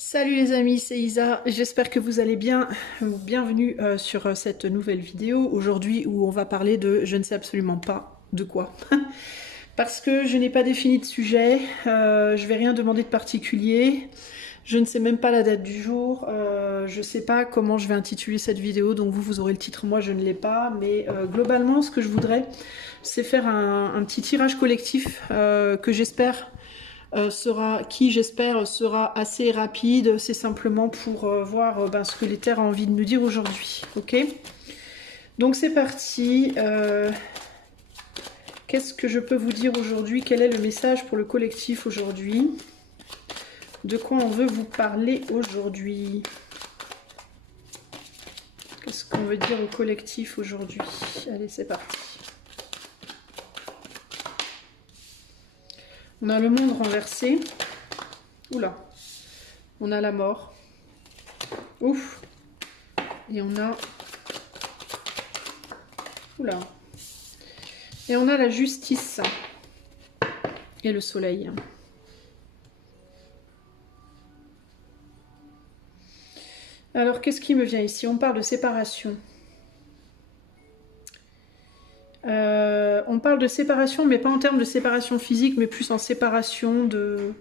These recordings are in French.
Salut les amis, c'est Isa, j'espère que vous allez bien. Bienvenue sur cette nouvelle vidéo aujourd'hui où on va parler de je ne sais absolument pas de quoi. Parce que je n'ai pas défini de sujet, je vais rien demander de particulier, je ne sais même pas la date du jour, je ne sais pas comment je vais intituler cette vidéo, donc vous aurez le titre, moi je ne l'ai pas, mais globalement ce que je voudrais c'est faire un petit tirage collectif que j'espère qui j'espère sera assez rapide. C'est simplement pour voir ce que l'Ether a envie de nous dire aujourd'hui. Ok. Donc c'est parti. Qu'est-ce que je peux vous dire aujourd'hui? Quel est le message pour le collectif aujourd'hui? De quoi on veut vous parler aujourd'hui? Qu'est-ce qu'on veut dire au collectif aujourd'hui? Allez, c'est parti. On a le monde renversé. Oula. On a la mort. Ouf. Et on a... Oula. Et on a la justice. Et le soleil. Alors, qu'est-ce qui me vient ici? On parle de séparation. On parle de séparation, mais pas en termes de séparation physique, mais plus en séparation de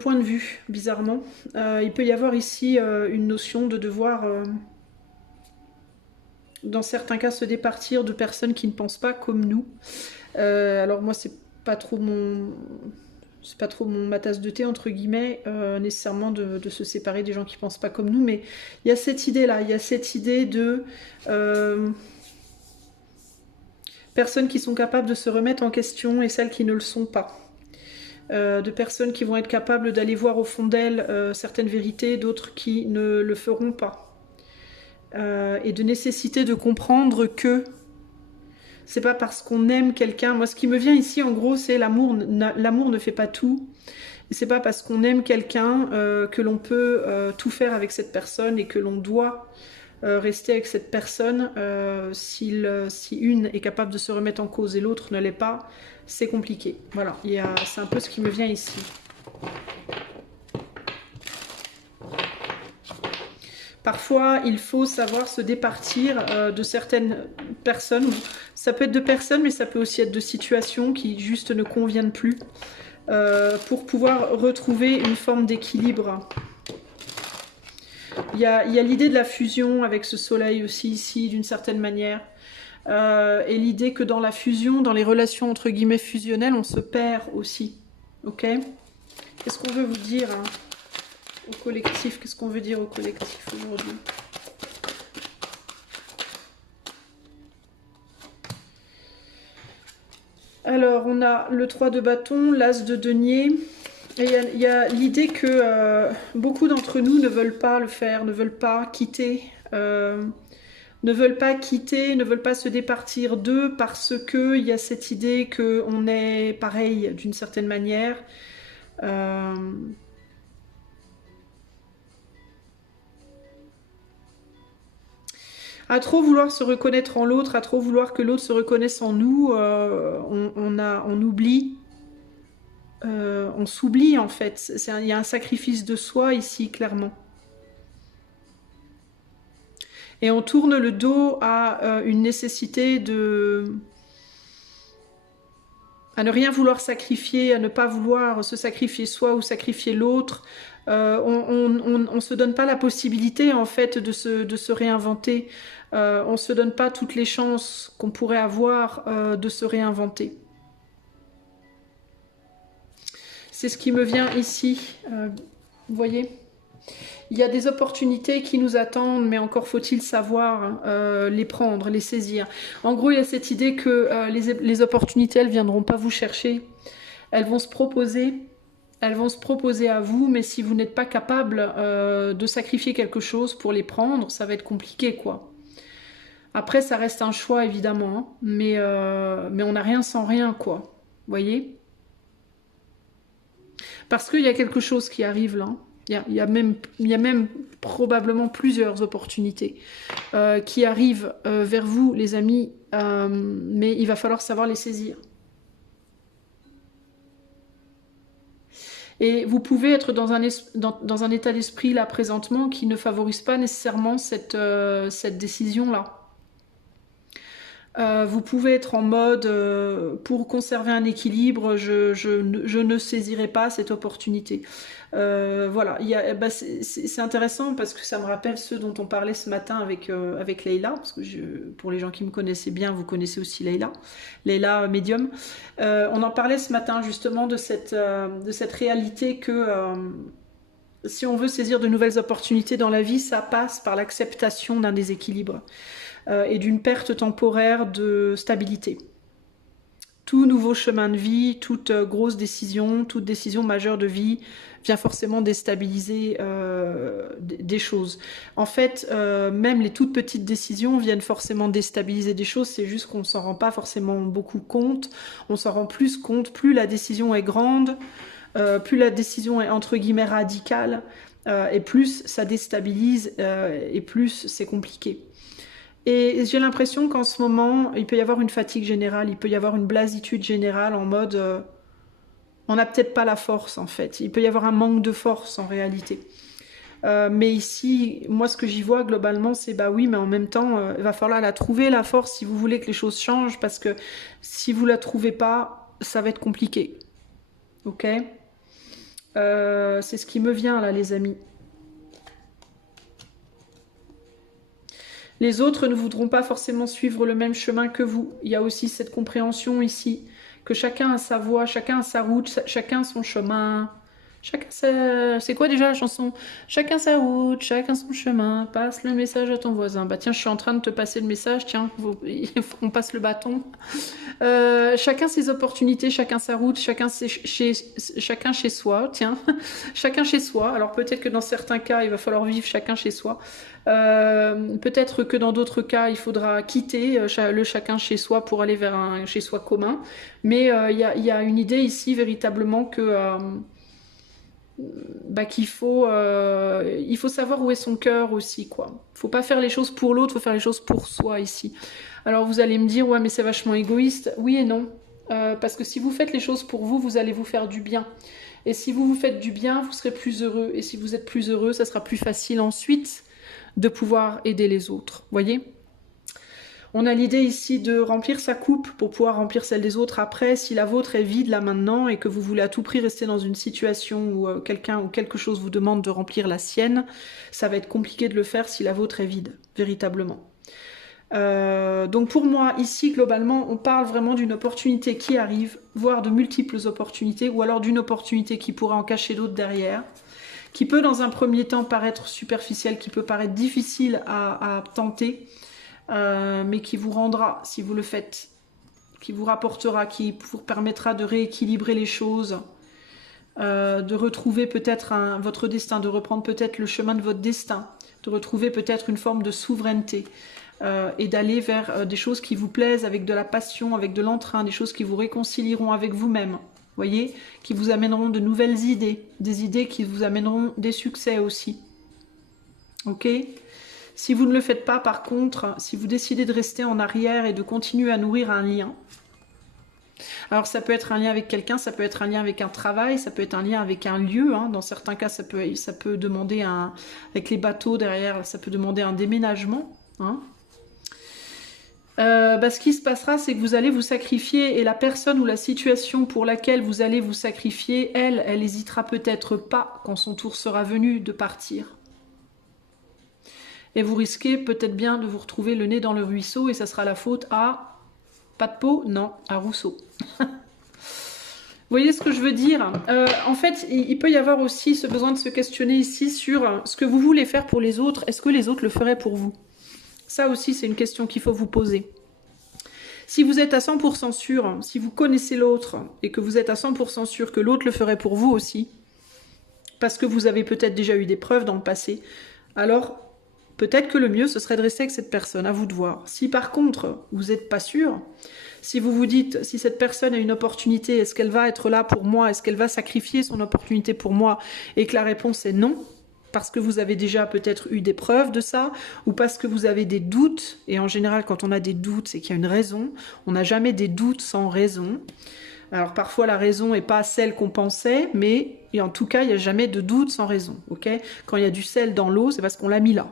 point de vue, bizarrement. Il peut y avoir ici une notion de devoir, dans certains cas, se départir de personnes qui ne pensent pas comme nous. Alors moi, c'est pas trop ma tasse de thé, entre guillemets, nécessairement de se séparer des gens qui pensent pas comme nous, mais il y a cette idée-là, il y a cette idée de... personnes qui sont capables de se remettre en question et celles qui ne le sont pas. De personnes qui vont être capables d'aller voir au fond d'elles certaines vérités, d'autres qui ne le feront pas. Et de nécessité de comprendre que c'est pas parce qu'on aime quelqu'un. Moi, ce qui me vient ici, en gros, c'est l'amour. L'amour ne fait pas tout. Et c'est pas parce qu'on aime quelqu'un que l'on peut tout faire avec cette personne et que l'on doit rester avec cette personne. Si une est capable de se remettre en cause et l'autre ne l'est pas, c'est compliqué. Voilà, c'est un peu ce qui me vient ici. Parfois, il faut savoir se départir de certaines personnes. Ça peut être de personnes, mais ça peut aussi être de situations qui juste ne conviennent plus pour pouvoir retrouver une forme d'équilibre. Il y a l'idée de la fusion avec ce soleil aussi ici, d'une certaine manière. Et l'idée que dans la fusion, dans les relations entre guillemets fusionnelles, on se perd aussi. Ok? Qu'est-ce qu'on veut vous dire hein, au collectif? Qu'est-ce qu'on veut dire au collectif aujourd'hui? Alors, on a le 3 de bâton, l'as de denier. Et il y a l'idée que beaucoup d'entre nous ne veulent pas le faire, ne veulent pas quitter, ne veulent pas quitter, ne veulent pas se départir d'eux parce qu'il y a cette idée qu'on est pareil d'une certaine manière. À trop vouloir se reconnaître en l'autre, à trop vouloir que l'autre se reconnaisse en nous, on oublie, on s'oublie en fait. Il y a un sacrifice de soi ici, clairement. Et on tourne le dos à une nécessité à ne rien vouloir sacrifier, à ne pas vouloir se sacrifier soi ou sacrifier l'autre. On se donne pas la possibilité en fait de se réinventer. On se donne pas toutes les chances qu'on pourrait avoir de se réinventer. C'est ce qui me vient ici. Vous voyez ? Il y a des opportunités qui nous attendent, mais encore faut-il savoir les prendre, les saisir. En gros, il y a cette idée que les opportunités, elles viendront pas vous chercher. Elles vont se proposer à vous, mais si vous n'êtes pas capable de sacrifier quelque chose pour les prendre, ça va être compliqué, quoi. Après, ça reste un choix, évidemment, hein, mais on n'a rien sans rien, quoi. Vous voyez ? Parce qu'il y a quelque chose qui arrive là. Il y a même probablement plusieurs opportunités qui arrivent vers vous, les amis, mais il va falloir savoir les saisir. Et vous pouvez être dans dans un état d'esprit là présentement qui ne favorise pas nécessairement cette décision-là. Vous pouvez être en mode pour conserver un équilibre, je ne saisirai pas cette opportunité. Voilà, bah, c'est intéressant parce que ça me rappelle ceux dont on parlait ce matin avec Leïla, parce que pour les gens qui me connaissaient bien, vous connaissez aussi Leïla Medium. On en parlait ce matin justement de cette réalité que si on veut saisir de nouvelles opportunités dans la vie, ça passe par l'acceptation d'un déséquilibre. Et d'une perte temporaire de stabilité. Tout nouveau chemin de vie, toute grosse décision, toute décision majeure de vie vient forcément déstabiliser des choses. En fait, même les toutes petites décisions viennent forcément déstabiliser des choses, c'est juste qu'on ne s'en rend pas forcément beaucoup compte, on s'en rend plus compte, plus la décision est grande, plus la décision est entre guillemets radicale, et plus ça déstabilise, et plus c'est compliqué. Et j'ai l'impression qu'en ce moment, il peut y avoir une fatigue générale, il peut y avoir une blasitude générale en mode on n'a peut-être pas la force en fait. Il peut y avoir un manque de force en réalité. Mais ici, moi ce que j'y vois globalement, c'est bah oui, mais en même temps, il va falloir la trouver la force si vous voulez que les choses changent, parce que si vous la trouvez pas, ça va être compliqué. Ok, c'est ce qui me vient là, les amis. Les autres ne voudront pas forcément suivre le même chemin que vous. Il y a aussi cette compréhension ici, que chacun a sa voie, chacun a sa route, chacun son chemin. Chacun sa... C'est quoi déjà la chanson? Chacun sa route, chacun son chemin, passe le message à ton voisin. Bah tiens, je suis en train de te passer le message, tiens, on passe le bâton. Chacun ses opportunités, chacun sa route, chacun chez soi, tiens, chacun chez soi. Alors peut-être que dans certains cas, il va falloir vivre chacun chez soi. Peut-être que dans d'autres cas, il faudra quitter le chacun chez soi pour aller vers un chez soi commun. Mais il y a une idée ici véritablement que... bah, il faut savoir où est son cœur aussi, quoi. Faut pas faire les choses pour l'autre, faut faire les choses pour soi ici. Alors vous allez me dire, ouais mais c'est vachement égoïste. Oui et non, parce que si vous faites les choses pour vous, vous allez vous faire du bien. Et si vous vous faites du bien, vous serez plus heureux. Et si vous êtes plus heureux, ça sera plus facile ensuite de pouvoir aider les autres, voyez ? On a l'idée ici de remplir sa coupe pour pouvoir remplir celle des autres après. Si la vôtre est vide là maintenant et que vous voulez à tout prix rester dans une situation où quelqu'un ou quelque chose vous demande de remplir la sienne, ça va être compliqué de le faire si la vôtre est vide, véritablement. Donc pour moi, ici, globalement, on parle vraiment d'une opportunité qui arrive, voire de multiples opportunités, ou alors d'une opportunité qui pourrait en cacher d'autres derrière, qui peut dans un premier temps paraître superficielle, qui peut paraître difficile à tenter, mais qui vous rendra, si vous le faites, qui vous rapportera, qui vous permettra de rééquilibrer les choses, de retrouver peut-être votre destin, de reprendre peut-être le chemin de votre destin, de retrouver peut-être une forme de souveraineté, et d'aller vers des choses qui vous plaisent avec de la passion, avec de l'entrain, des choses qui vous réconcilieront avec vous-même, voyez, qui vous amèneront de nouvelles idées, des idées qui vous amèneront des succès aussi. Ok ? Si vous ne le faites pas, par contre, si vous décidez de rester en arrière et de continuer à nourrir un lien, alors ça peut être un lien avec quelqu'un, ça peut être un lien avec un travail, ça peut être un lien avec un lieu, hein. Dans certains cas ça peut demander avec les bateaux derrière, ça peut demander un déménagement, hein. Bah, ce qui se passera, c'est que vous allez vous sacrifier et la personne ou la situation pour laquelle vous allez vous sacrifier, elle hésitera peut-être pas quand son tour sera venu de partir. Et vous risquez peut-être bien de vous retrouver le nez dans le ruisseau et ça sera la faute à... Pas de peau? Non, à Rousseau. Vous voyez ce que je veux dire? En fait, il peut y avoir aussi ce besoin de se questionner ici sur ce que vous voulez faire pour les autres. Est-ce que les autres le feraient pour vous? Ça aussi, c'est une question qu'il faut vous poser. Si vous êtes à 100% sûr, si vous connaissez l'autre et que vous êtes à 100% sûr que l'autre le ferait pour vous aussi, parce que vous avez peut-être déjà eu des preuves dans le passé, alors peut-être que le mieux, ce serait de rester avec cette personne, à vous de voir. Si par contre, vous n'êtes pas sûr, si vous vous dites, si cette personne a une opportunité, est-ce qu'elle va être là pour moi? Est-ce qu'elle va sacrifier son opportunité pour moi? Et que la réponse est non, parce que vous avez déjà peut-être eu des preuves de ça, ou parce que vous avez des doutes, et en général, quand on a des doutes, c'est qu'il y a une raison. On n'a jamais des doutes sans raison. Alors parfois la raison n'est pas celle qu'on pensait, mais et en tout cas il n'y a jamais de doute sans raison. Ok, quand il y a du sel dans l'eau, c'est parce qu'on l'a mis là.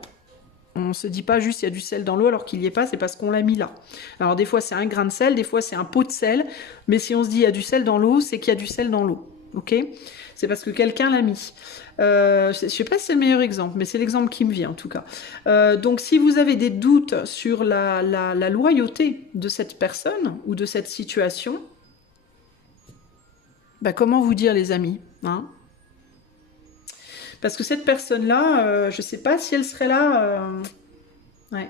On ne se dit pas juste il y a du sel dans l'eau alors qu'il n'y est pas, c'est parce qu'on l'a mis là. Alors des fois c'est un grain de sel, des fois c'est un pot de sel, mais si on se dit il y a du sel dans l'eau, c'est qu'il y a du sel dans l'eau. Ok, c'est parce que quelqu'un l'a mis. Je ne sais pas si c'est le meilleur exemple, mais c'est l'exemple qui me vient en tout cas. Donc si vous avez des doutes sur la loyauté de cette personne ou de cette situation, bah, comment vous dire les amis, hein? Parce que cette personne-là, je ne sais pas si elle serait là. Ouais.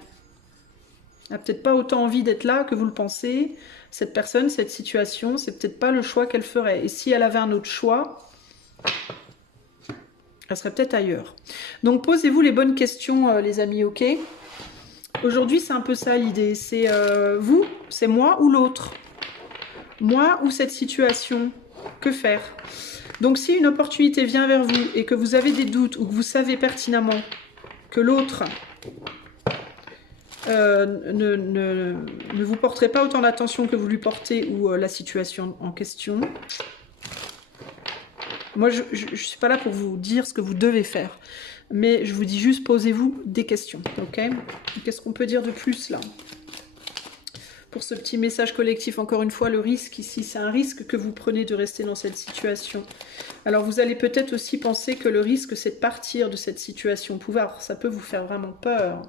Elle n'a peut-être pas autant envie d'être là que vous le pensez. Cette personne, cette situation, c'est peut-être pas le choix qu'elle ferait. Et si elle avait un autre choix, elle serait peut-être ailleurs. Donc posez-vous les bonnes questions, les amis, ok? Aujourd'hui, c'est un peu ça l'idée. C'est vous, c'est moi ou l'autre? Moi ou cette situation? Que faire? Donc si une opportunité vient vers vous et que vous avez des doutes ou que vous savez pertinemment que l'autre ne vous porterait pas autant d'attention que vous lui portez ou la situation en question, moi je ne suis pas là pour vous dire ce que vous devez faire, mais je vous dis juste posez-vous des questions, ok? Qu'est-ce qu'on peut dire de plus là? Pour ce petit message collectif, encore une fois, le risque ici, c'est un risque que vous prenez de rester dans cette situation. Alors vous allez peut-être aussi penser que le risque, c'est de partir de cette situation. Pouvoir, ça peut vous faire vraiment peur.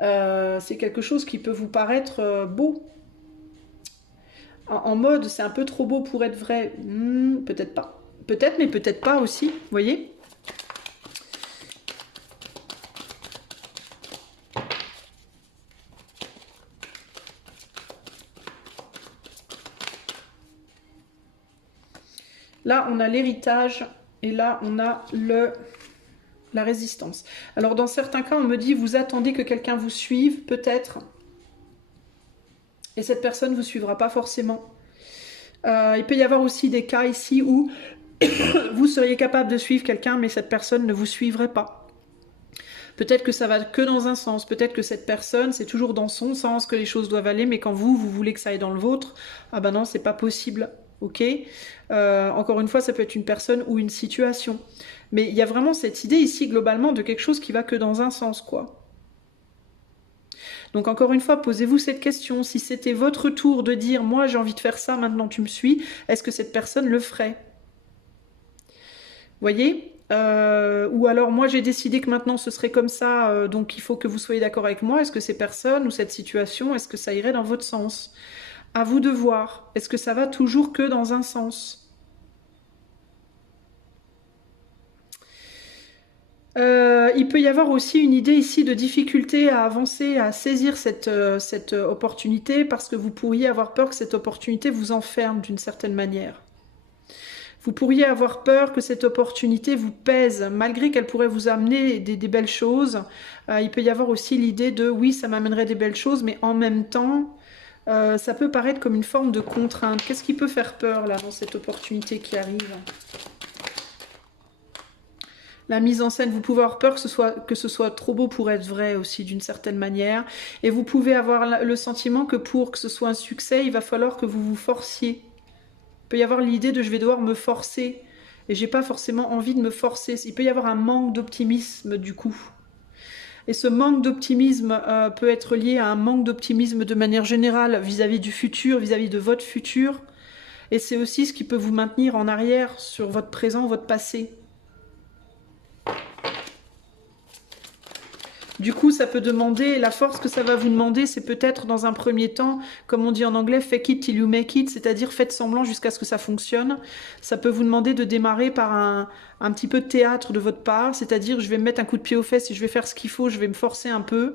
C'est quelque chose qui peut vous paraître beau. En mode, c'est un peu trop beau pour être vrai. Peut-être pas. Peut-être, mais peut-être pas aussi, vous voyez ? Là, on a l'héritage et là, on a la résistance. Alors, dans certains cas, on me dit, vous attendez que quelqu'un vous suive, peut-être. Et cette personne ne vous suivra pas forcément. Il peut y avoir aussi des cas ici où vous seriez capable de suivre quelqu'un, mais cette personne ne vous suivrait pas. Peut-être que ça va que dans un sens. Peut-être que cette personne, c'est toujours dans son sens que les choses doivent aller, mais quand vous voulez que ça aille dans le vôtre, ah ben non, c'est pas possible. Ok, encore une fois, ça peut être une personne ou une situation. Mais il y a vraiment cette idée ici, globalement, de quelque chose qui va que dans un sens, quoi. Donc encore une fois, posez-vous cette question. Si c'était votre tour de dire « moi j'ai envie de faire ça, maintenant tu me suis », est-ce que cette personne le ferait? Vous voyez? Ou alors moi j'ai décidé que maintenant ce serait comme ça, donc il faut que vous soyez d'accord avec moi. Est-ce que ces personnes ou cette situation, est-ce que ça irait dans votre sens? À vous de voir. Est-ce que ça va toujours que dans un sens? Il peut y avoir aussi une idée ici de difficulté à avancer, à saisir cette opportunité parce que vous pourriez avoir peur que cette opportunité vous enferme d'une certaine manière. Vous pourriez avoir peur que cette opportunité vous pèse, malgré qu'elle pourrait vous amener des belles choses. Il peut y avoir aussi l'idée de oui, ça m'amènerait des belles choses, mais en même temps, ça peut paraître comme une forme de contrainte. Qu'est-ce qui peut faire peur là dans cette opportunité qui arrive ? La mise en scène, vous pouvez avoir peur que ce soit trop beau pour être vrai aussi d'une certaine manière. Et vous pouvez avoir le sentiment que pour que ce soit un succès, il va falloir que vous vous forciez. Il peut y avoir l'idée de je vais devoir me forcer. Et j'ai pas forcément envie de me forcer. Il peut y avoir un manque d'optimisme du coup. Et ce manque d'optimisme peut être lié à un manque d'optimisme de manière générale vis-à-vis du futur, vis-à-vis de votre futur. Et c'est aussi ce qui peut vous maintenir en arrière sur votre présent, votre passé. Du coup, ça peut demander, la force que ça va vous demander, c'est peut-être dans un premier temps, comme on dit en anglais, fake it till you make it, c'est-à-dire faites semblant jusqu'à ce que ça fonctionne. Ça peut vous demander de démarrer par un petit peu de théâtre de votre part, c'est-à-dire je vais me mettre un coup de pied aux fesses et je vais faire ce qu'il faut, je vais me forcer un peu.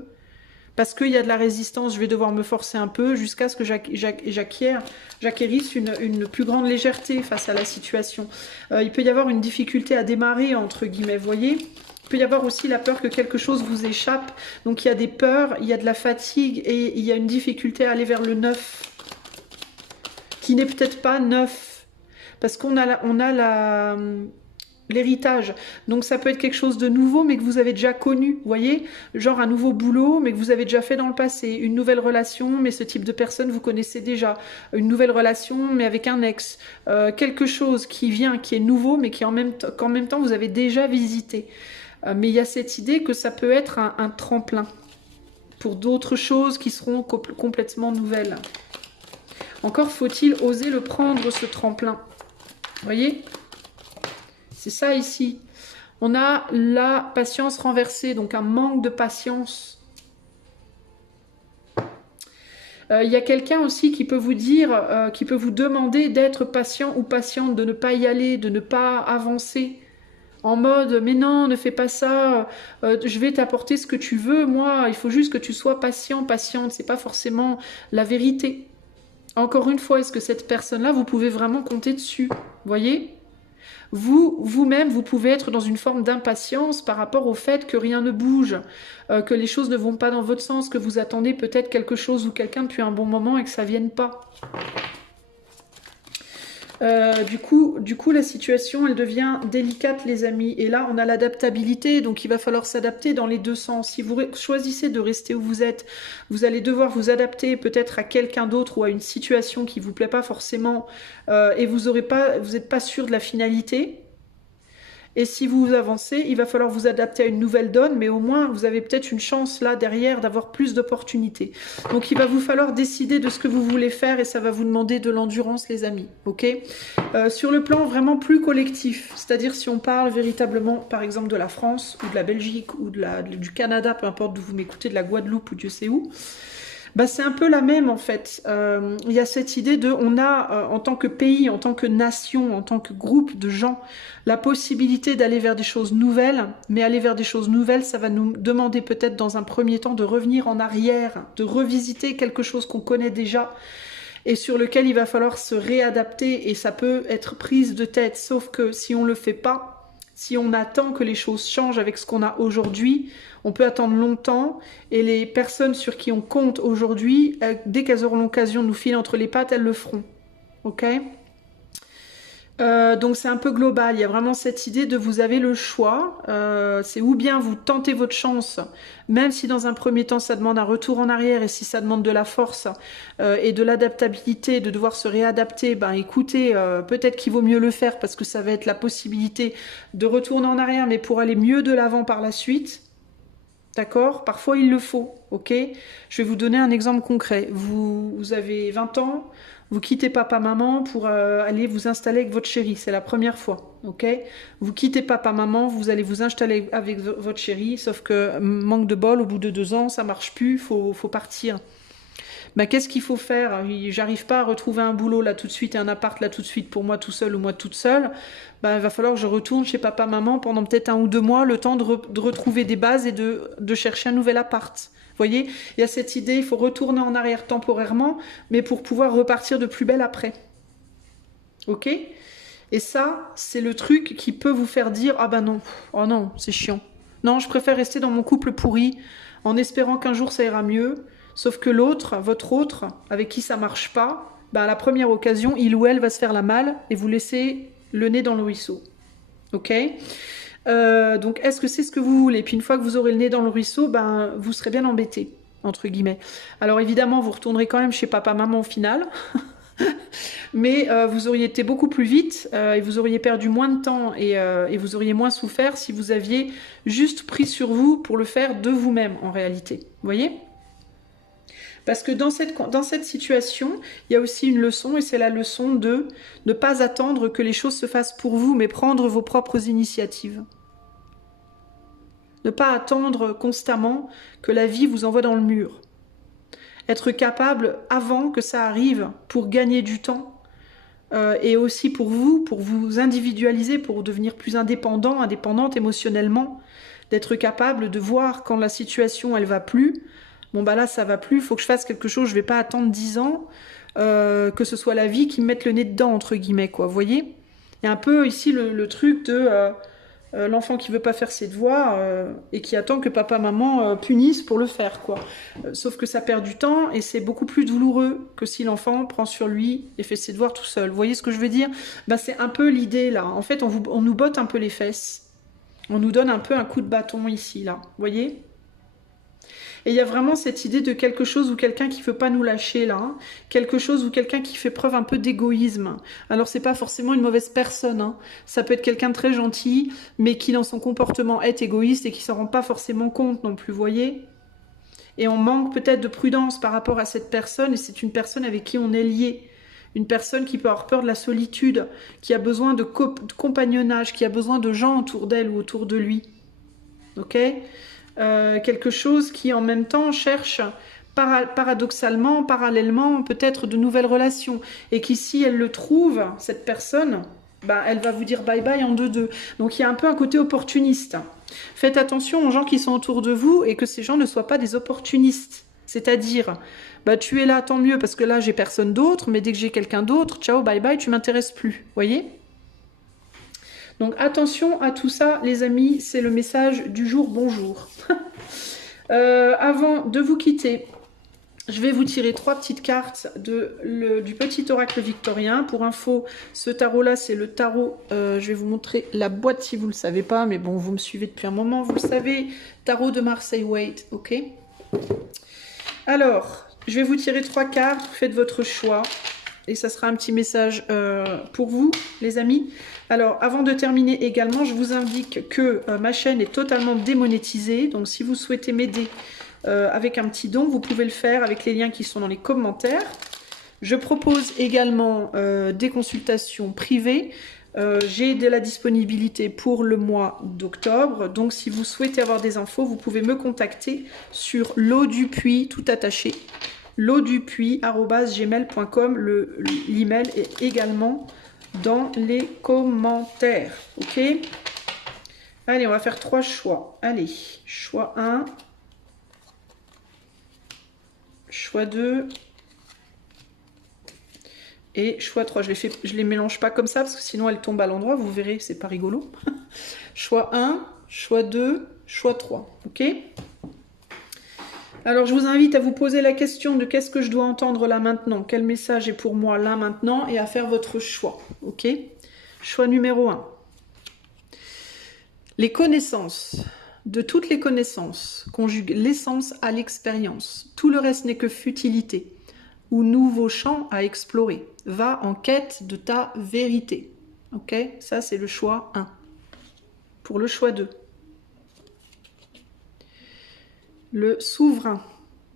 Parce qu'il y a de la résistance, je vais devoir me forcer un peu jusqu'à ce que j'acquérisse une plus grande légèreté face à la situation. Il peut y avoir une difficulté à démarrer, entre guillemets, vous voyez ? Il peut y avoir aussi la peur que quelque chose vous échappe. Donc il y a des peurs, il y a de la fatigue et il y a une difficulté à aller vers le neuf. Qui n'est peut-être pas neuf. Parce qu'on a l'héritage. Donc ça peut être quelque chose de nouveau, mais que vous avez déjà connu, vous voyez, genre un nouveau boulot, mais que vous avez déjà fait dans le passé, une nouvelle relation, mais ce type de personne vous connaissez déjà, une nouvelle relation, mais avec un ex, quelque chose qui vient, qui est nouveau, mais qui qu'en même temps vous avez déjà visité. Mais il y a cette idée que ça peut être un tremplin pour d'autres choses qui seront complètement nouvelles. Encore faut-il oser le prendre, ce tremplin. Vous voyez ? C'est ça ici. On a la patience renversée, donc un manque de patience. Il y a quelqu'un aussi qui peut vous dire, qui peut vous demander d'être patient ou patiente, de ne pas y aller, de ne pas avancer. En mode, mais non, ne fais pas ça, je vais t'apporter ce que tu veux, moi, il faut juste que tu sois patient, patiente, c'est pas forcément la vérité. Encore une fois, est-ce que cette personne-là, vous pouvez vraiment compter dessus? Voyez? Vous-même, vous pouvez être dans une forme d'impatience par rapport au fait que rien ne bouge, que les choses ne vont pas dans votre sens, que vous attendez peut-être quelque chose ou quelqu'un depuis un bon moment et que ça ne vienne pas. Du coup, la situation, elle devient délicate, les amis. Et là, on a l'adaptabilité, donc il va falloir s'adapter dans les deux sens. Si vous choisissez de rester où vous êtes, vous allez devoir vous adapter peut-être à quelqu'un d'autre ou à une situation qui ne vous plaît pas forcément, et vous n'êtes pas sûr de la finalité. Et si vous avancez, il va falloir vous adapter à une nouvelle donne, mais au moins, vous avez peut-être une chance là derrière d'avoir plus d'opportunités. Donc, il va vous falloir décider de ce que vous voulez faire et ça va vous demander de l'endurance, les amis. Ok ? Sur le plan vraiment plus collectif, c'est-à-dire si on parle véritablement, par exemple, de la France ou de la Belgique ou du Canada, peu importe d'où vous m'écoutez, de la Guadeloupe ou Dieu sait où, bah, c'est un peu la même en fait. Il y a cette idée de, on a en tant que pays, en tant que nation, en tant que groupe de gens, la possibilité d'aller vers des choses nouvelles, mais aller vers des choses nouvelles, ça va nous demander peut-être dans un premier temps de revenir en arrière, de revisiter quelque chose qu'on connaît déjà et sur lequel il va falloir se réadapter et ça peut être prise de tête, sauf que si on le fait pas, si on attend que les choses changent avec ce qu'on a aujourd'hui, on peut attendre longtemps et les personnes sur qui on compte aujourd'hui, dès qu'elles auront l'occasion de nous filer entre les pattes, elles le feront. Ok ? Donc c'est un peu global, il y a vraiment cette idée de vous avez le choix, c'est ou bien vous tentez votre chance, même si dans un premier temps ça demande un retour en arrière et si ça demande de la force et de l'adaptabilité, de devoir se réadapter, ben écoutez, peut-être qu'il vaut mieux le faire parce que ça va être la possibilité de retourner en arrière mais pour aller mieux de l'avant par la suite. D'accord ? Parfois, il le faut, ok ? Je vais vous donner un exemple concret. Vous avez 20 ans, vous quittez papa-maman pour aller vous installer avec votre chéri. C'est la première fois, ok ? Vous quittez papa-maman, vous allez vous installer avec votre chéri, sauf que manque de bol, au bout de 2 ans, ça marche plus, faut partir. Ben, qu'est-ce qu'il faut faire? J'arrive pas à retrouver un boulot là tout de suite et un appart là tout de suite pour moi tout seul ou moi toute seule. Ben, il va falloir que je retourne chez papa-maman pendant peut-être 1 ou 2 mois, le temps de retrouver des bases et de chercher un nouvel appart. Vous voyez, il y a cette idée, il faut retourner en arrière temporairement, mais pour pouvoir repartir de plus belle après. Ok? Et ça, c'est le truc qui peut vous faire dire « Ah ben non, oh non, c'est chiant. Non, je préfère rester dans mon couple pourri en espérant qu'un jour ça ira mieux. » Sauf que l'autre, votre autre, avec qui ça marche pas, ben à la première occasion, il ou elle va se faire la malle et vous laisser le nez dans le ruisseau. Ok ? Donc, est-ce que c'est ce que vous voulez? Puis une fois que vous aurez le nez dans le ruisseau, ben vous serez bien embêté, entre guillemets. Alors évidemment, vous retournerez quand même chez papa-maman au final. Mais vous auriez été beaucoup plus vite et vous auriez perdu moins de temps et vous auriez moins souffert si vous aviez juste pris sur vous pour le faire de vous-même en réalité. Vous voyez ? Parce que dans cette situation, il y a aussi une leçon, et c'est la leçon de ne pas attendre que les choses se fassent pour vous, mais prendre vos propres initiatives. Ne pas attendre constamment que la vie vous envoie dans le mur. Être capable, avant que ça arrive, pour gagner du temps, et aussi pour vous individualiser, pour devenir plus indépendante émotionnellement, d'être capable de voir quand la situation, elle va plus. Bon bah là ça va plus, il faut que je fasse quelque chose, je vais pas attendre 10 ans que ce soit la vie qui me mette le nez dedans entre guillemets quoi, vous voyez. Il y a un peu ici le truc de l'enfant qui veut pas faire ses devoirs et qui attend que papa, maman punissent pour le faire, quoi. Sauf que ça perd du temps et c'est beaucoup plus douloureux que si l'enfant prend sur lui et fait ses devoirs tout seul. Vous voyez ce que je veux dire? Ben, c'est un peu l'idée, là. En fait, on nous botte un peu les fesses. On nous donne un peu un coup de bâton ici, là. Vous voyez? Et il y a vraiment cette idée de quelque chose ou quelqu'un qui ne veut pas nous lâcher là, hein. Quelque chose ou quelqu'un qui fait preuve un peu d'égoïsme. Alors c'est pas forcément une mauvaise personne, hein. Ça peut être quelqu'un de très gentil, mais qui dans son comportement est égoïste et qui s'en rend pas forcément compte non plus, voyez. Et on manque peut-être de prudence par rapport à cette personne, et c'est une personne avec qui on est lié. Une personne qui peut avoir peur de la solitude, qui a besoin de compagnonnage, qui a besoin de gens autour d'elle ou autour de lui. Ok ? Quelque chose qui en même temps cherche paradoxalement, parallèlement, peut-être de nouvelles relations. Et qui si elle le trouve, cette personne, bah, elle va vous dire bye bye en deux. Donc il y a un peu un côté opportuniste. Faites attention aux gens qui sont autour de vous et que ces gens ne soient pas des opportunistes. C'est-à-dire, bah, tu es là, tant mieux, parce que là j'ai personne d'autre, mais dès que j'ai quelqu'un d'autre, ciao, bye bye, tu m'intéresses plus. Voyez ? Donc attention à tout ça, les amis, c'est le message du jour, bonjour. Avant de vous quitter, je vais vous tirer 3 petites cartes du petit oracle victorien. Pour info, ce tarot-là, c'est le tarot, je vais vous montrer la boîte si vous ne le savez pas, mais bon, vous me suivez depuis un moment, vous le savez, tarot de Marseille Waite, ok? Alors, je vais vous tirer 3 cartes, vous faites votre choix. Et ça sera un petit message pour vous, les amis. Alors, avant de terminer également, je vous indique que ma chaîne est totalement démonétisée. Donc, si vous souhaitez m'aider avec un petit don, vous pouvez le faire avec les liens qui sont dans les commentaires. Je propose également des consultations privées. J'ai de la disponibilité pour le mois d'octobre. Donc, si vous souhaitez avoir des infos, vous pouvez me contacter sur l'eau-du-puits, tout attaché. l'eau-du-puits@gmail.com. L'email est également dans les commentaires. Ok? Allez, on va faire 3 choix. Allez, choix 1. Choix 2. Et choix 3. Je les mélange pas comme ça parce que sinon elles tombent à l'endroit. Vous verrez, c'est pas rigolo. Choix 1, choix 2, choix 3. Ok? Alors, je vous invite à vous poser la question de qu'est-ce que je dois entendre là maintenant, quel message est pour moi là maintenant, et à faire votre choix, ok? Choix numéro 1. Les connaissances, de toutes les connaissances, conjuguent l'essence à l'expérience. Tout le reste n'est que futilité, ou nouveau champ à explorer. Va en quête de ta vérité, ok? Ça, c'est le choix 1. Pour le choix 2. Le souverain.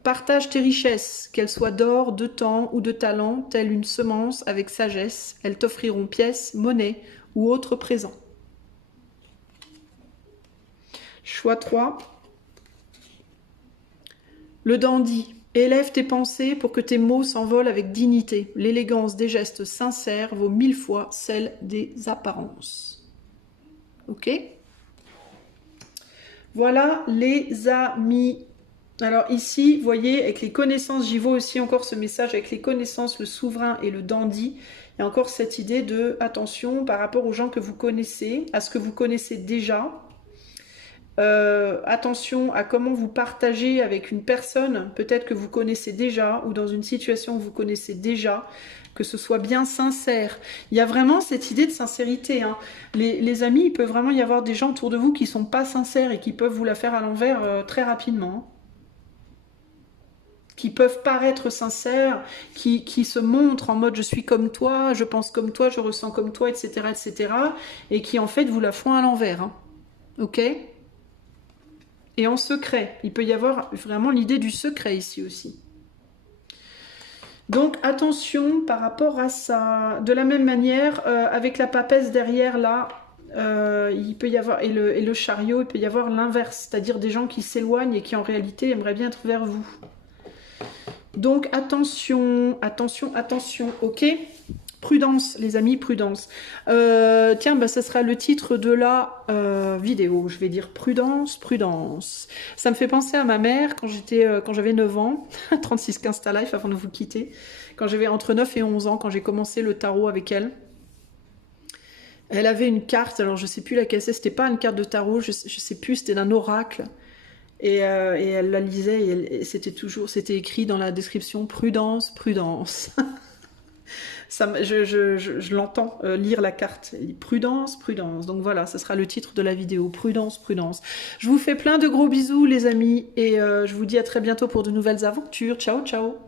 Partage tes richesses, qu'elles soient d'or, de temps ou de talent, telle une semence avec sagesse. Elles t'offriront pièces, monnaie ou autres présents. Choix 3. Le dandy. Élève tes pensées pour que tes mots s'envolent avec dignité. L'élégance des gestes sincères vaut 1000 fois celle des apparences. Ok ? Voilà les amis. Alors ici, vous voyez, avec les connaissances, j'y vois aussi encore ce message, avec les connaissances, le souverain et le dandy. Il y a encore cette idée de attention par rapport aux gens que vous connaissez, à ce que vous connaissez déjà. Attention à comment vous partagez avec une personne, peut-être que vous connaissez déjà, ou dans une situation que vous connaissez déjà, que ce soit bien sincère. Il y a vraiment cette idée de sincérité, hein. Les amis, il peut vraiment y avoir des gens autour de vous qui ne sont pas sincères et qui peuvent vous la faire à l'envers très rapidement. Qui peuvent paraître sincères, qui se montrent en mode je suis comme toi, je pense comme toi, je ressens comme toi, etc. etc. et qui en fait vous la font à l'envers. Hein. Ok ? Et en secret. Il peut y avoir vraiment l'idée du secret ici aussi. Donc attention par rapport à ça. De la même manière, avec la papesse derrière là, il peut y avoir, et le chariot, il peut y avoir l'inverse, c'est-à-dire des gens qui s'éloignent et qui en réalité aimeraient bien être vers vous. Donc attention, attention, attention, ok? Prudence, les amis, prudence. Tiens, bah, ça sera le titre de la vidéo. Je vais dire prudence, prudence. Ça me fait penser à ma mère quand j'avais 9 ans, 36 Insta Life avant de vous quitter, quand j'avais entre 9 et 11 ans, quand j'ai commencé le tarot avec elle. Elle avait une carte, alors je sais plus laquelle c'était pas une carte de tarot, je sais plus, c'était d'un oracle. Et elle la lisait et c'était écrit dans la description prudence, prudence. Je l'entends lire la carte. Elle dit, prudence, prudence. Donc voilà, ce sera le titre de la vidéo. Prudence, prudence. Je vous fais plein de gros bisous les amis et je vous dis à très bientôt pour de nouvelles aventures. Ciao, ciao.